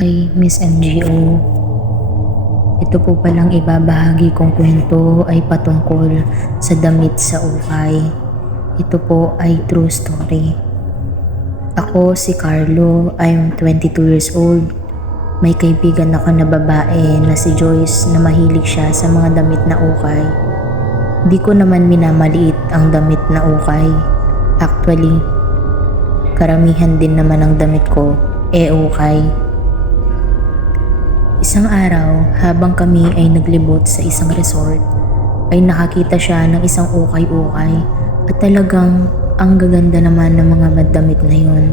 Hi, Miss NGO. Ito po palang ibabahagi kong kwento ay patungkol sa damit sa ukay. Ito po ay true story. Ako si Carlo, I'm 22 years old. May kaibigan ako na babae na si Joyce na mahilig siya sa mga damit na ukay. Di ko naman minamaliit ang damit na ukay. Actually, karamihan din naman ang damit ko ukay. Isang araw, habang kami ay naglibot sa isang resort, ay nakakita siya ng isang ukay-ukay at talagang ang gaganda naman ng mga damit na yun.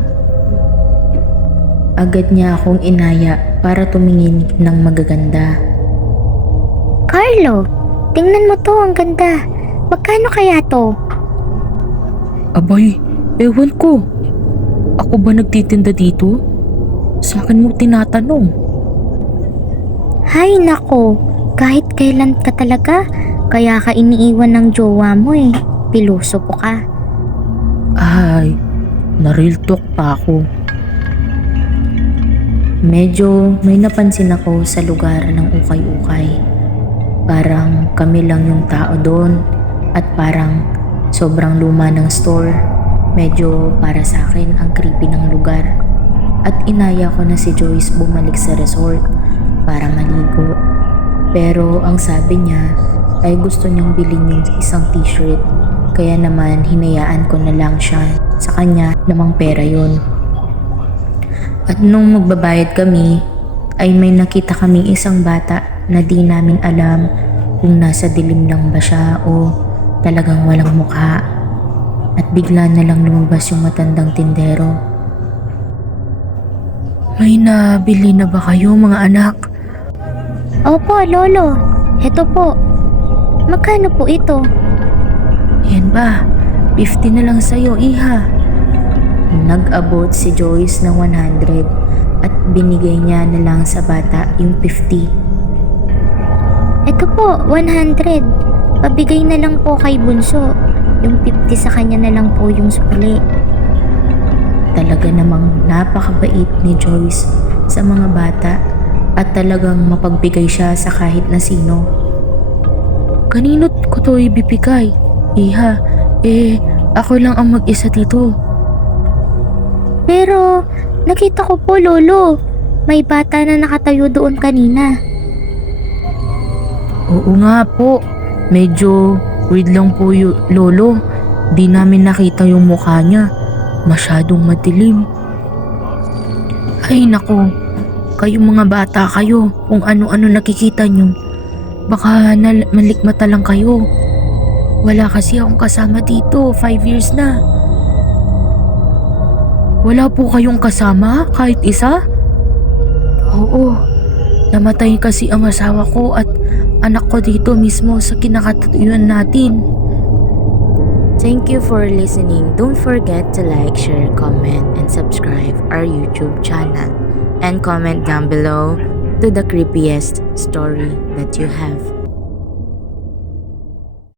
Agad niya akong inaya para tumingin ng magaganda. Carlo, tingnan mo to, ang ganda. Magkano kaya to? Abay, ewan ko. Ako ba nagtitinda dito? Sa akin mo tinatanong. Hay nako, kahit kailan ka talaga, kaya ka iniiwan ng jowa mo eh. Piloso po ka. Ay, na-real talk pa ako. Medyo may napansin ako sa lugar ng ukay-ukay. Parang kami lang yung tao doon at parang sobrang luma ng store. Medyo para sa akin ang creepy ng lugar. At inaya ko na si Joyce bumalik sa resort para maligo. Pero ang sabi niya ay gusto niyang bilhin yung isang t-shirt. Kaya naman hinayaan ko na lang siya. Sa kanya namang pera yun. At nung magbabayad kami, ay may nakita kaming isang bata na di namin alam kung nasa dilim lang ba siya o talagang walang mukha. At bigla na lang lumabas yung matandang tindero. May nabili na ba kayo mga anak? Opo, lolo. Heto po. Magkano po ito? Yan ba? 50 na lang sa'yo, iha. Nag-abot si Joyce ng 100 at binigay niya na lang sa bata yung 50. Ito po, 100. Pabigay na lang po kay Bunso. Yung 50 sa kanya na lang po yung sukli. Talaga namang napakabait ni Joyce sa mga bata at talagang mapagbigay siya sa kahit na sino. Kanino't ko to ibibigay? Iha, ako lang ang mag-isa dito. Pero, nakita ko po, lolo. May bata na nakatayo doon kanina. Oo nga po, medyo weird lang po yung lolo. Di namin nakita yung mukha niya. Masyadong madilim. Ay nako, kayong mga bata kayo, kung ano-ano nakikita nyo. Baka malikmata lang kayo. Wala kasi akong kasama dito, 5 years na. Wala po kayong kasama kahit isa? Oo, namatay kasi ang asawa ko at anak ko dito mismo sa kinakatuyuan natin. Thank you for listening. Don't forget to like, share, comment, and subscribe our YouTube channel. And comment down below to the creepiest story that you have.